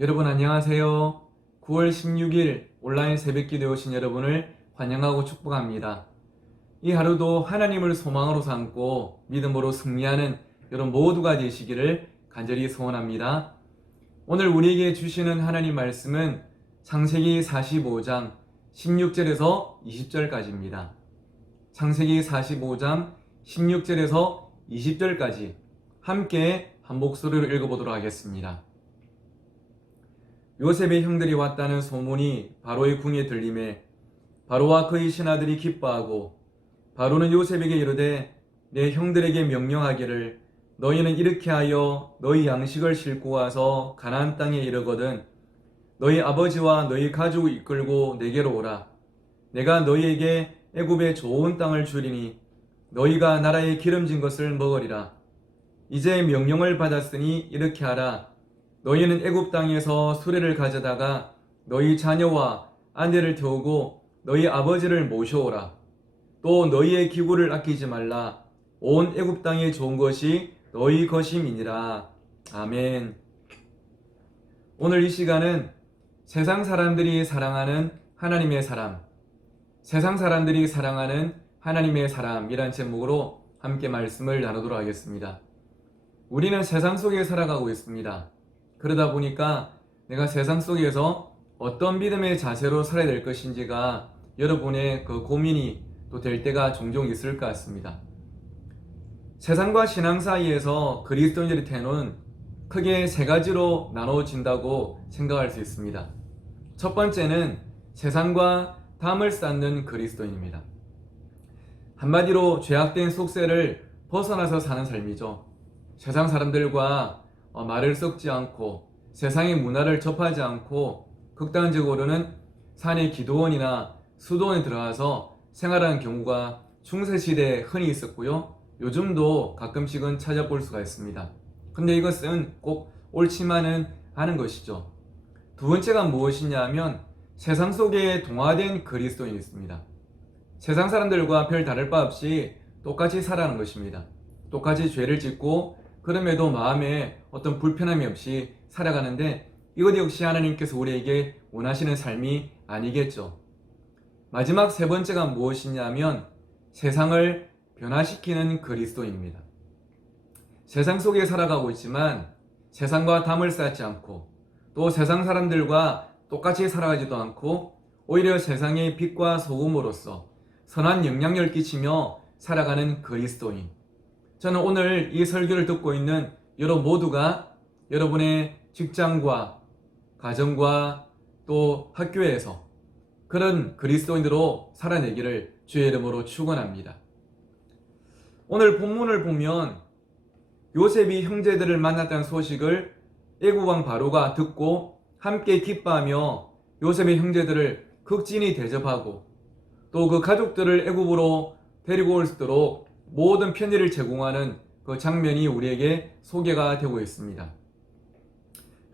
여러분 안녕하세요. 9월 16일 온라인 새벽기도에 오신 여러분을 환영하고 축복합니다. 이 하루도 하나님을 소망으로 삼고 믿음으로 승리하는 여러분 모두가 되시기를 간절히 소원합니다. 오늘 우리에게 주시는 하나님 말씀은 창세기 45장 16절에서 20절까지입니다. 창세기 45장 16절에서 20절까지 함께 한 목소리로 읽어보도록 하겠습니다. 요셉의 형들이 왔다는 소문이 바로의 궁에 들림에 바로와 그의 신하들이 기뻐하고 바로는 요셉에게 이르되 내 형들에게 명령하기를 너희는 이렇게 하여 너희 양식을 싣고 와서 가나안 땅에 이르거든 너희 아버지와 너희 가족을 이끌고 내게로 오라. 내가 너희에게 애굽의 좋은 땅을 주리니 너희가 나라의 기름진 것을 먹으리라. 이제 명령을 받았으니 이렇게 하라. 너희는 애굽 땅에서 수레를 가져다가 너희 자녀와 아내를 태우고 너희 아버지를 모셔오라. 또 너희의 기구를 아끼지 말라. 온 애굽 땅에 좋은 것이 너희 것임이니라. 아멘. 오늘 이 시간은 세상 사람들이 사랑하는 하나님의 사람, 세상 사람들이 사랑하는 하나님의 사람이란 제목으로 함께 말씀을 나누도록 하겠습니다. 우리는 세상 속에 살아가고 있습니다. 그러다 보니까 내가 세상 속에서 어떤 믿음의 자세로 살아야 될 것인지가 여러분의 그 고민이 또 될 때가 종종 있을 것 같습니다. 세상과 신앙 사이에서 그리스도인들의 태도는 크게 세 가지로 나눠진다고 생각할 수 있습니다. 첫 번째는 세상과 담을 쌓는 그리스도인입니다. 한마디로 죄악된 속세를 벗어나서 사는 삶이죠. 세상 사람들과 말을 섞지 않고 세상의 문화를 접하지 않고 극단적으로는 산의 기도원이나 수도원에 들어가서 생활하는 경우가 중세시대에 흔히 있었고요. 요즘도 가끔씩은 찾아볼 수가 있습니다. 근데 이것은 꼭 옳지만은 않은 것이죠. 두 번째가 무엇이냐 하면 세상 속에 동화된 그리스도인이 있습니다. 세상 사람들과 별 다를 바 없이 똑같이 살아가는 것입니다. 똑같이 죄를 짓고 그럼에도 마음에 어떤 불편함이 없이 살아가는데 이것 역시 하나님께서 우리에게 원하시는 삶이 아니겠죠. 마지막 세 번째가 무엇이냐면 세상을 변화시키는 그리스도인입니다. 세상 속에 살아가고 있지만 세상과 담을 쌓지 않고 또 세상 사람들과 똑같이 살아가지도 않고 오히려 세상의 빛과 소금으로서 선한 영향력을 끼치며 살아가는 그리스도인. 저는 오늘 이 설교를 듣고 있는 여러분 모두가 여러분의 직장과 가정과 또 학교에서 그런 그리스도인으로 살아내기를 주의 이름으로 축원합니다. 오늘 본문을 보면 요셉이 형제들을 만났다는 소식을 애굽 왕 바로가 듣고 함께 기뻐하며 요셉의 형제들을 극진히 대접하고 또 그 가족들을 애굽으로 데리고 올 수 있도록 모든 편의를 제공하는 그 장면이 우리에게 소개가 되고 있습니다.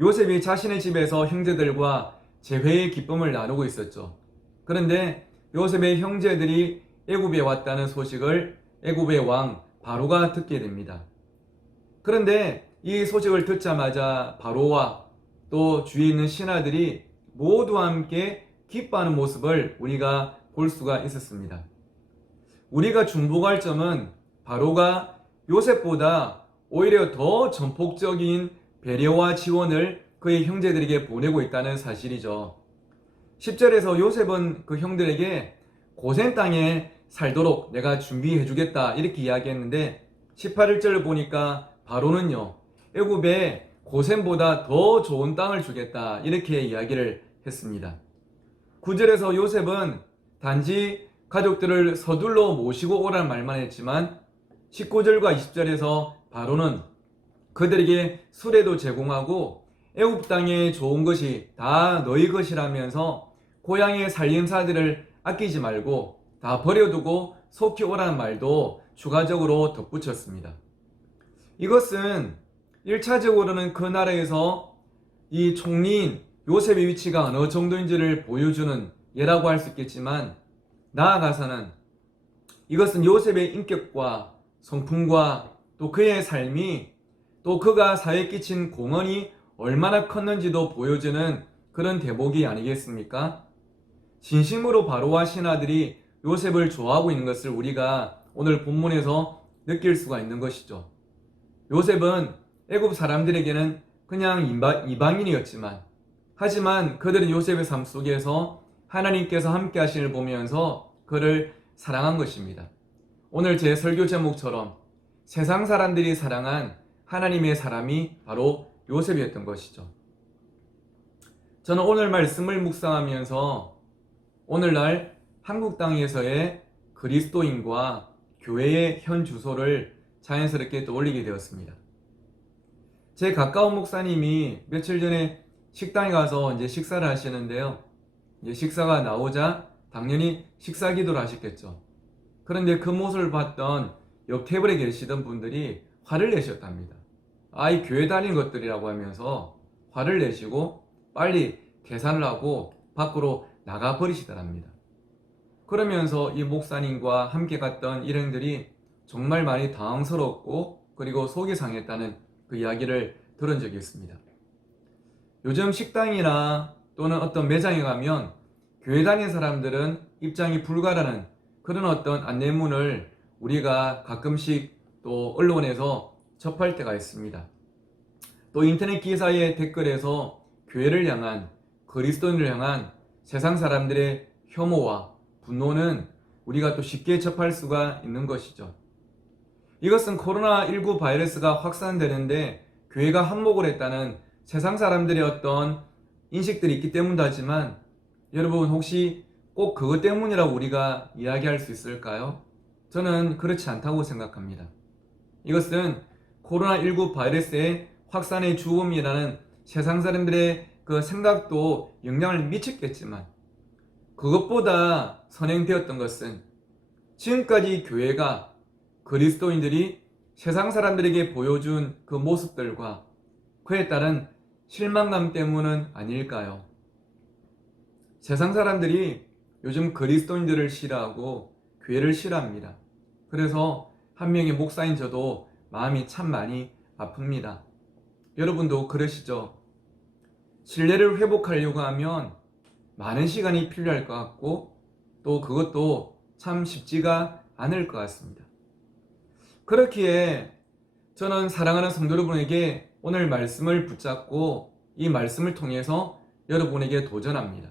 요셉이 자신의 집에서 형제들과 재회의 기쁨을 나누고 있었죠. 그런데 요셉의 형제들이 애굽에 왔다는 소식을 애굽의 왕 바로가 듣게 됩니다. 그런데 이 소식을 듣자마자 바로와 또 주위에 있는 신하들이 모두 함께 기뻐하는 모습을 우리가 볼 수가 있었습니다. 우리가 중보할 점은 바로가 요셉보다 오히려 더 전폭적인 배려와 지원을 그의 형제들에게 보내고 있다는 사실이죠. 10절에서 요셉은 그 형들에게 고센 땅에 살도록 내가 준비해 주겠다 이렇게 이야기했는데 18절을 보니까 바로는요 애굽에 고센보다 더 좋은 땅을 주겠다 이렇게 이야기를 했습니다. 9절에서 요셉은 단지 가족들을 서둘러 모시고 오라는 말만 했지만 19절과 20절에서 바로는 그들에게 수레도 제공하고 애굽 땅에 좋은 것이 다 너희 것이라면서 고향의 살림살이를 아끼지 말고 다 버려두고 속히 오라는 말도 추가적으로 덧붙였습니다. 이것은 1차적으로는 그 나라에서 이 총리인 요셉의 위치가 어느 정도인지를 보여주는 예라고 할 수 있겠지만 나아가서는 이것은 요셉의 인격과 성품과 또 그의 삶이 또 그가 사회에 끼친 공헌이 얼마나 컸는지도 보여주는 그런 대목이 아니겠습니까? 진심으로 바로와 신하들이 요셉을 좋아하고 있는 것을 우리가 오늘 본문에서 느낄 수가 있는 것이죠. 요셉은 애굽 사람들에게는 그냥 이방인이었지만, 하지만 그들은 요셉의 삶 속에서 하나님께서 함께 하심을 보면서 그를 사랑한 것입니다. 오늘 제 설교 제목처럼 세상 사람들이 사랑한 하나님의 사람이 바로 요셉이었던 것이죠. 저는 오늘 말씀을 묵상하면서 오늘날 한국 땅에서의 그리스도인과 교회의 현 주소를 자연스럽게 떠올리게 되었습니다. 제 가까운 목사님이 며칠 전에 식당에 가서 이제 식사를 하시는데요. 이제 식사가 나오자 당연히 식사 기도를 하셨겠죠. 그런데 그 모습을 봤던 옆 테이블에 계시던 분들이 화를 내셨답니다. 이 교회 다닌 것들이라고 하면서 화를 내시고 빨리 계산을 하고 밖으로 나가 버리시더랍니다. 그러면서 이 목사님과 함께 갔던 일행들이 정말 많이 당황스럽고 그리고 속이 상했다는 그 이야기를 들은 적이 있습니다. 요즘 식당이나 또는 어떤 매장에 가면 교회 다니는 사람들은 입장이 불가라는 그런 어떤 안내문을 우리가 가끔씩 또 언론에서 접할 때가 있습니다. 또 인터넷 기사의 댓글에서 교회를 향한, 그리스도인을 향한 세상 사람들의 혐오와 분노는 우리가 또 쉽게 접할 수가 있는 것이죠. 이것은 코로나19 바이러스가 확산되는데 교회가 한몫을 했다는 세상 사람들의 어떤 인식들이 있기 때문도 하지만, 여러분 혹시 꼭 그것 때문이라고 우리가 이야기할 수 있을까요? 저는 그렇지 않다고 생각합니다. 이것은 코로나19 바이러스의 확산의 주범이라는 세상 사람들의 그 생각도 영향을 미쳤겠지만, 그것보다 선행되었던 것은 지금까지 교회가, 그리스도인들이 세상 사람들에게 보여준 그 모습들과 그에 따른 실망감 때문은 아닐까요? 세상 사람들이 요즘 그리스도인들을 싫어하고 교회를 싫어합니다. 그래서 한 명의 목사인 저도 마음이 참 많이 아픕니다. 여러분도 그러시죠? 신뢰를 회복하려고 하면 많은 시간이 필요할 것 같고 또 그것도 참 쉽지가 않을 것 같습니다. 그렇기에 저는 사랑하는 성도 여러분에게 오늘 말씀을 붙잡고 이 말씀을 통해서 여러분에게 도전합니다.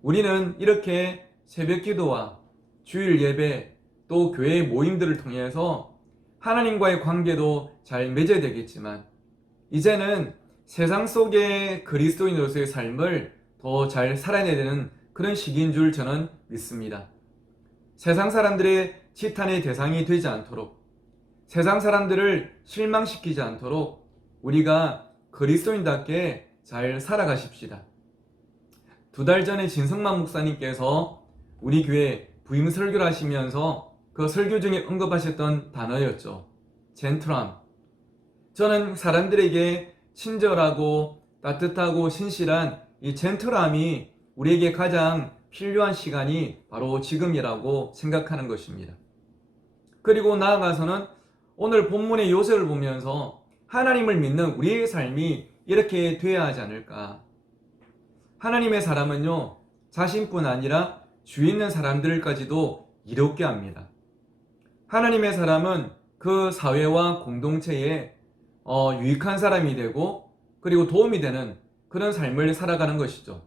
우리는 이렇게 새벽 기도와 주일 예배 또 교회의 모임들을 통해서 하나님과의 관계도 잘 맺어야 되겠지만, 이제는 세상 속의 그리스도인으로서의 삶을 더 잘 살아내야 되는 그런 시기인 줄 저는 믿습니다. 세상 사람들의 지탄의 대상이 되지 않도록, 세상 사람들을 실망시키지 않도록 우리가 그리스도인답게 잘 살아가십시다. 2달 전에 진성만 목사님께서 우리 교회 부임 설교를 하시면서 그 설교 중에 언급하셨던 단어였죠. 젠틀함. 저는 사람들에게 친절하고 따뜻하고 신실한 이 젠틀함이 우리에게 가장 필요한 시간이 바로 지금이라고 생각하는 것입니다. 그리고 나아가서는 오늘 본문의 요셉을 보면서 하나님을 믿는 우리의 삶이 이렇게 되어야 하지 않을까. 하나님의 사람은요, 자신뿐 아니라 주위 있는 사람들까지도 이롭게 합니다. 하나님의 사람은 그 사회와 공동체에 유익한 사람이 되고 그리고 도움이 되는 그런 삶을 살아가는 것이죠.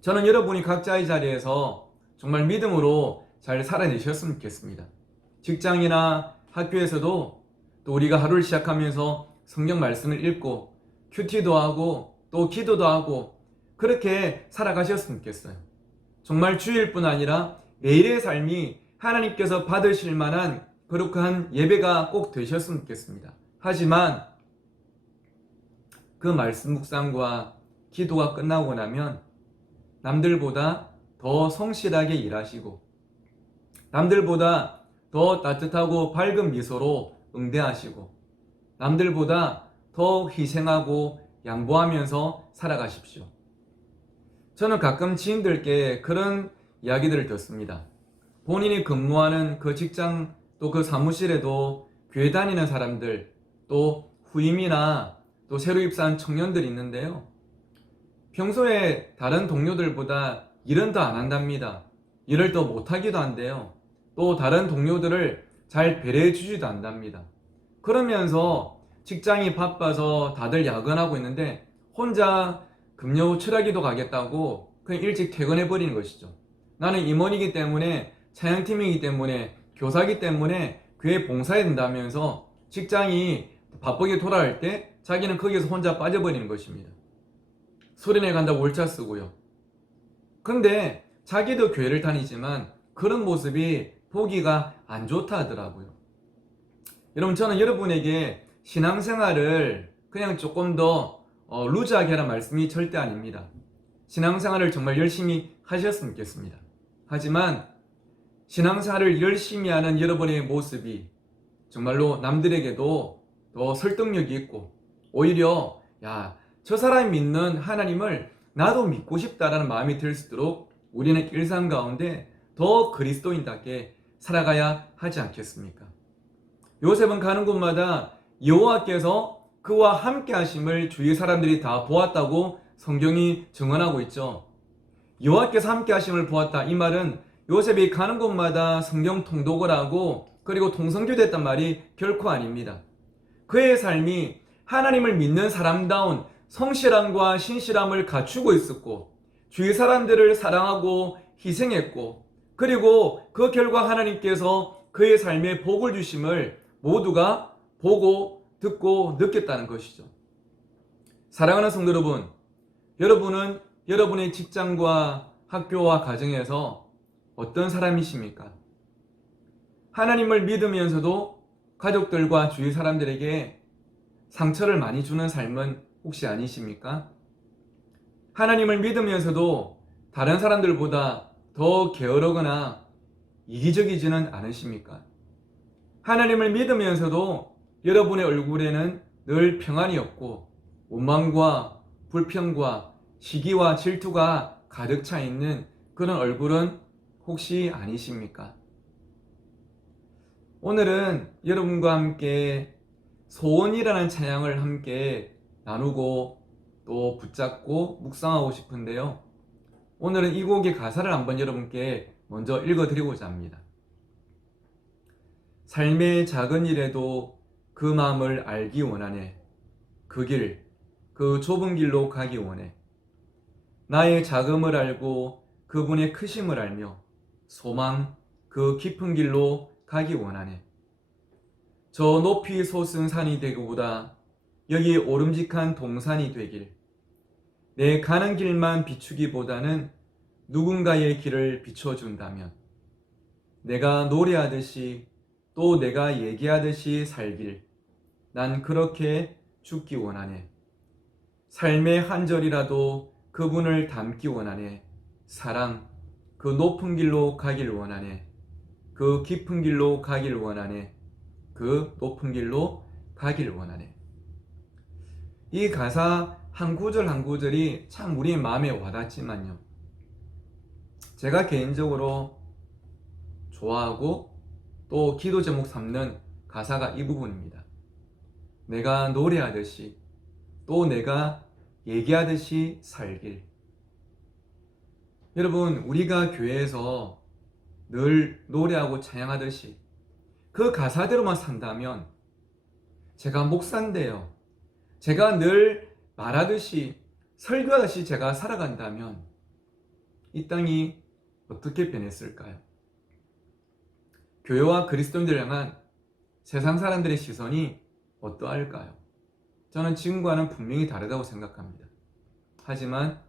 저는 여러분이 각자의 자리에서 정말 믿음으로 잘 살아내셨으면 좋겠습니다. 직장이나 학교에서도 또 우리가 하루를 시작하면서 성경 말씀을 읽고 큐티도 하고 또 기도도 하고 그렇게 살아가셨으면 좋겠어요. 정말 주일뿐 아니라 매일의 삶이 하나님께서 받으실 만한 거룩한 예배가 꼭 되셨으면 좋겠습니다. 하지만 그 말씀 묵상과 기도가 끝나고 나면 남들보다 더 성실하게 일하시고 남들보다 더 따뜻하고 밝은 미소로 응대하시고 남들보다 더 희생하고 양보하면서 살아가십시오. 저는 가끔 지인들께 그런 이야기들을 듣습니다. 본인이 근무하는 그 직장 또 그 사무실에도 교회 다니는 사람들 또 후임이나 또 새로 입사한 청년들이 있는데요. 평소에 다른 동료들보다 일은 더 안 한답니다. 일을 더 못하기도 한데요. 또 다른 동료들을 잘 배려해 주지도 않답니다. 그러면서 직장이 바빠서 다들 야근하고 있는데 혼자 금요 철학기도 가겠다고 그냥 일찍 퇴근해 버리는 것이죠. 나는 임원이기 때문에, 찬양팀이기 때문에, 교사이기 때문에 교회 봉사해야 된다면서 직장이 바쁘게 돌아갈 때 자기는 거기서 혼자 빠져버리는 것입니다. 수련회 간다고 월차 쓰고요. 근데 자기도 교회를 다니지만 그런 모습이 보기가 안 좋다 하더라고요. 여러분, 저는 여러분에게 신앙생활을 그냥 조금 더 루즈하게 하라는 말씀이 절대 아닙니다. 신앙생활을 정말 열심히 하셨으면 좋겠습니다. 하지만 신앙생활을 열심히 하는 여러분의 모습이 정말로 남들에게도 더 설득력이 있고, 오히려 저 사람이 믿는 하나님을 나도 믿고 싶다라는 마음이 들 수 있도록 우리는 일상 가운데 더 그리스도인답게 살아가야 하지 않겠습니까? 요셉은 가는 곳마다 여호와께서 그와 함께 하심을 주위 사람들이 다 보았다고 성경이 증언하고 있죠. 여호와께서 함께 하심을 보았다, 이 말은 요셉이 가는 곳마다 성경 통독을 하고 그리고 통성교됐단 말이 결코 아닙니다. 그의 삶이 하나님을 믿는 사람다운 성실함과 신실함을 갖추고 있었고, 주위 사람들을 사랑하고 희생했고, 그리고 그 결과 하나님께서 그의 삶에 복을 주심을 모두가 보고 듣고 느꼈다는 것이죠. 사랑하는 성도 여러분, 여러분은 여러분의 직장과 학교와 가정에서 어떤 사람이십니까? 하나님을 믿으면서도 가족들과 주위 사람들에게 상처를 많이 주는 삶은 혹시 아니십니까? 하나님을 믿으면서도 다른 사람들보다 더 게으르거나 이기적이지는 않으십니까? 하나님을 믿으면서도 여러분의 얼굴에는 늘 평안이 없고 원망과 불평과 시기와 질투가 가득 차 있는 그런 얼굴은 혹시 아니십니까? 오늘은 여러분과 함께 소원이라는 찬양을 함께 나누고 또 붙잡고 묵상하고 싶은데요. 오늘은 이 곡의 가사를 한번 여러분께 먼저 읽어드리고자 합니다. 삶의 작은 일에도 그 마음을 알기 원하네. 그 길, 그 좁은 길로 가기 원해. 나의 작음을 알고 그분의 크심을 알며 소망, 그 깊은 길로 가기 원하네. 저 높이 솟은 산이 되기보다 여기 오름직한 동산이 되길. 내 가는 길만 비추기보다는 누군가의 길을 비춰준다면 내가 노래하듯이 또 내가 얘기하듯이 살길. 난 그렇게 죽기 원하네. 삶의 한 절이라도 그분을 담기 원하네. 사랑, 그 높은 길로 가길 원하네. 그 깊은 길로 가길 원하네. 그 높은 길로 가길 원하네. 이 가사 한 구절 한 구절이 참 우리의 마음에 와닿지만요, 제가 개인적으로 좋아하고 또 기도 제목 삼는 가사가 이 부분입니다. 내가 노래하듯이 또 내가 얘기하듯이 살길. 여러분, 우리가 교회에서 늘 노래하고 찬양하듯이 그 가사대로만 산다면, 제가 목사인데요, 제가 늘 말하듯이 설교하듯이 제가 살아간다면 이 땅이 어떻게 변했을까요? 교회와 그리스도인들을 향한 세상 사람들의 시선이 어떠할까요? 저는 지금과는 분명히 다르다고 생각합니다. 하지만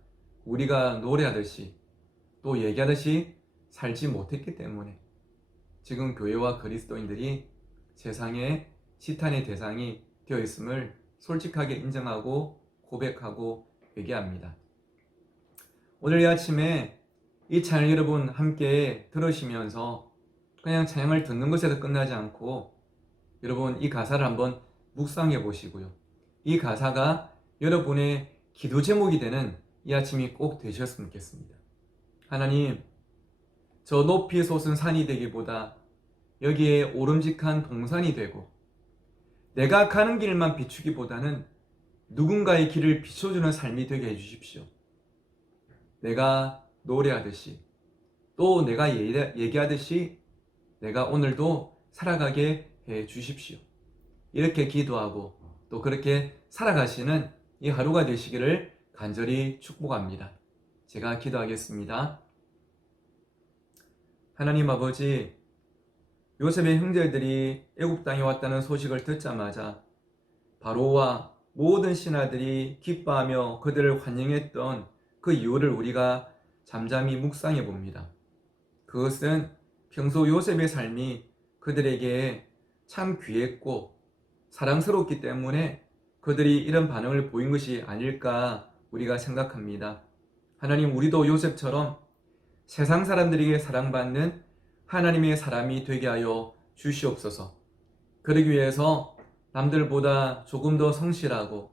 우리가 노래하듯이 또 얘기하듯이 살지 못했기 때문에 지금 교회와 그리스도인들이 세상의 시탄의 대상이 되어 있음을 솔직하게 인정하고 고백하고 얘기합니다. 오늘 이 아침에 이 찬양 여러분 함께 들으시면서 그냥 찬양을 듣는 것에도 끝나지 않고 여러분 이 가사를 한번 묵상해 보시고요. 이 가사가 여러분의 기도 제목이 되는 이 아침이 꼭 되셨으면 좋겠습니다. 하나님, 저 높이 솟은 산이 되기보다 여기에 오름직한 동산이 되고 내가 가는 길만 비추기보다는 누군가의 길을 비춰주는 삶이 되게 해주십시오. 내가 노래하듯이 또 내가 얘기하듯이 내가 오늘도 살아가게 해 주십시오. 이렇게 기도하고 또 그렇게 살아가시는 이 하루가 되시기를 간절히 축복합니다. 제가 기도하겠습니다. 하나님 아버지, 요셉의 형제들이 애굽 땅에 왔다는 소식을 듣자마자 바로와 모든 신하들이 기뻐하며 그들을 환영했던 그 이유를 우리가 잠잠히 묵상해 봅니다. 그것은 평소 요셉의 삶이 그들에게 참 귀했고 사랑스럽기 때문에 그들이 이런 반응을 보인 것이 아닐까 우리가 생각합니다. 하나님, 우리도 요셉처럼 세상 사람들에게 사랑받는 하나님의 사람이 되게 하여 주시옵소서. 그러기 위해서 남들보다 조금 더 성실하고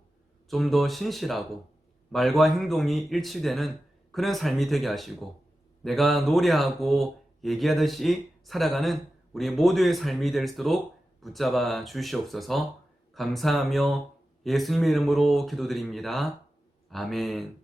좀 더 신실하고 말과 행동이 일치되는 그런 삶이 되게 하시고 내가 노래하고 얘기하듯이 살아가는 우리 모두의 삶이 될수록 붙잡아 주시옵소서. 감사하며 예수님의 이름으로 기도드립니다. 아멘.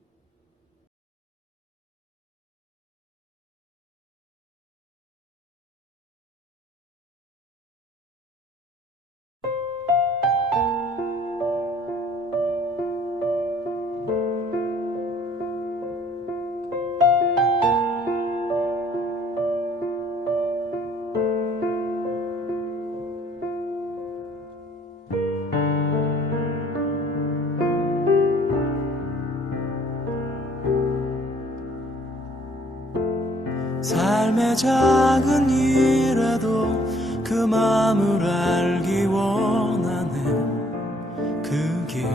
삶의 작은 일에도 그 마음을 알기 원하네. 그 길,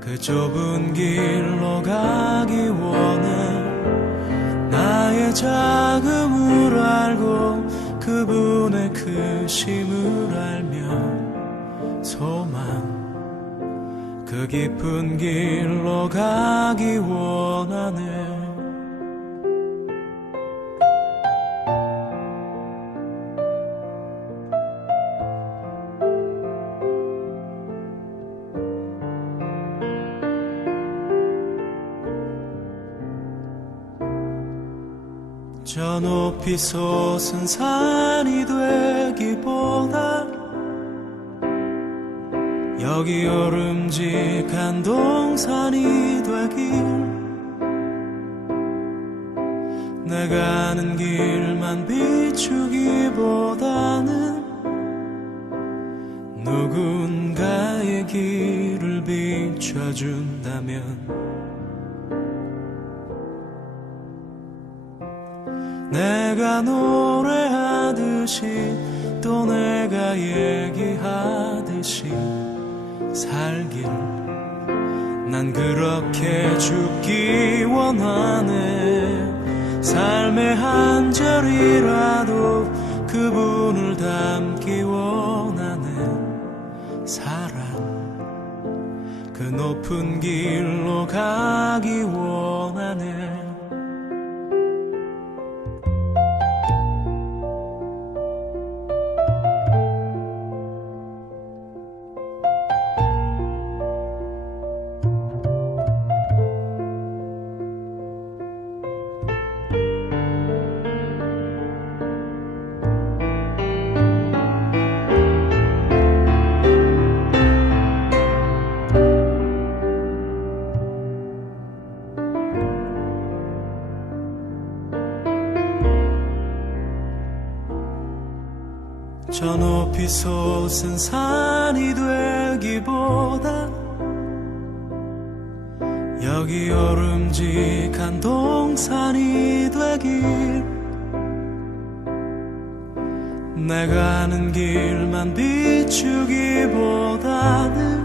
그 좁은 길로 가기 원해. 나의 작음을 알고 그분의 크심을 알며 소망, 그 깊은 길로 가기 원하네. 저 높이 솟은 산이 되기보다 여기 오름직한 동산이 되길, 내가 아는 길만 비추기보다는 누군가의 길을 비춰준다면 내가 노래하듯이 또 내가 얘기하듯이 살길, 난 그렇게 죽기 원하네. 삶의 한 절이라도 그분을 담기 원하네. 사랑, 그 높은 길로 가기 원하네. 저 높이 솟은 산이 되기보다 여기 오름직한 동산이 되길, 내가 아는 길만 비추기보다는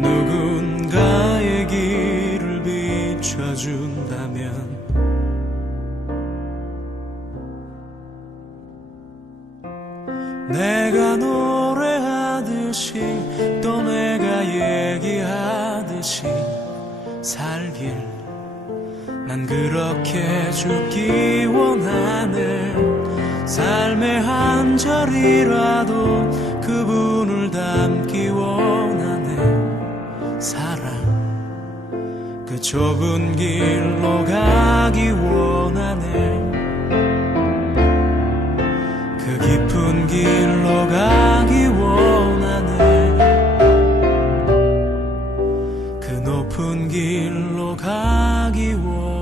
누군가의 길을 비춰준다면 내가 노래하듯이 또 내가 얘기하듯이 살길, 난 그렇게 죽기 원하네. 삶의 한 절이라도 그분을 담기 원하네. 사랑 그 좁은 길로 가기 원하네 그 깊은 길로 가기 원하네 그 높은 길로 가기 원하네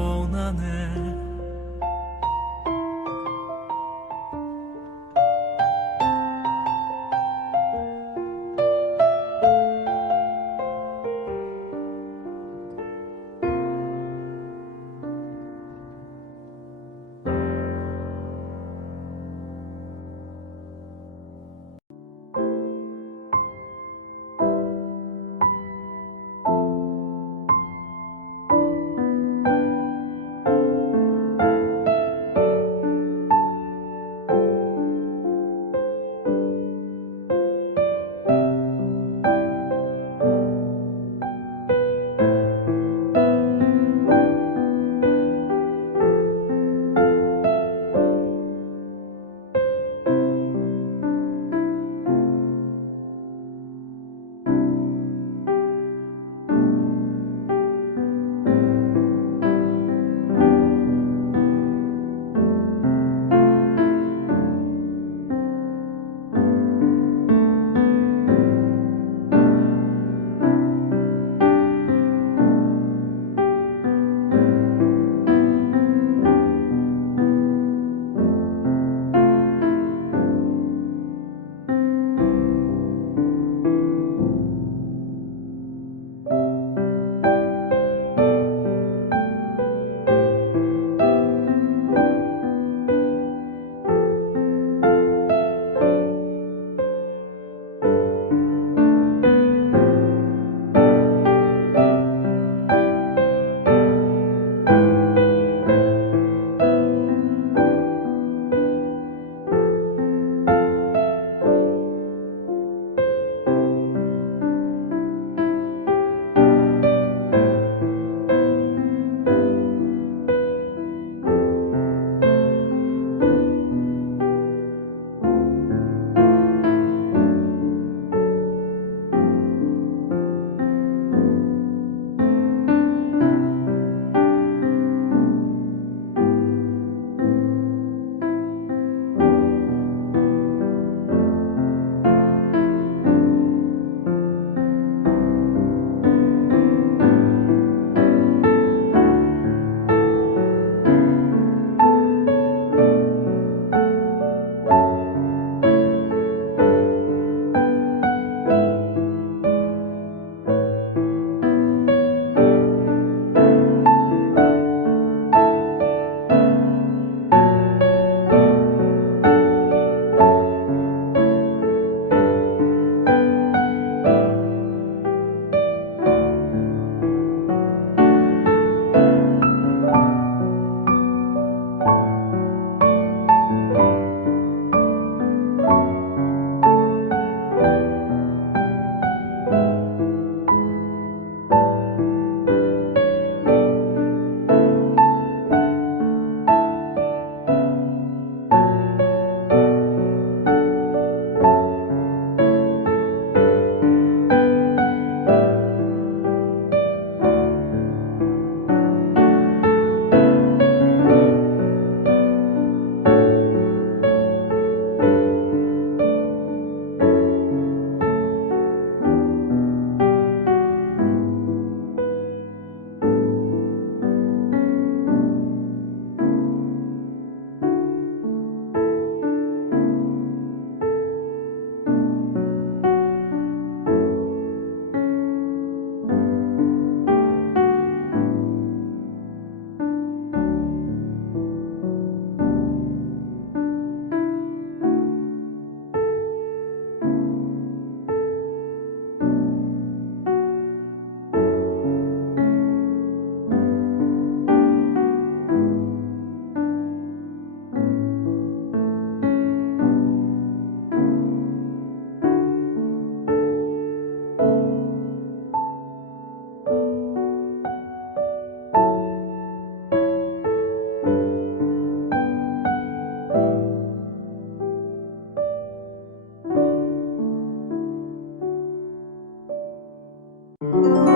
아멘.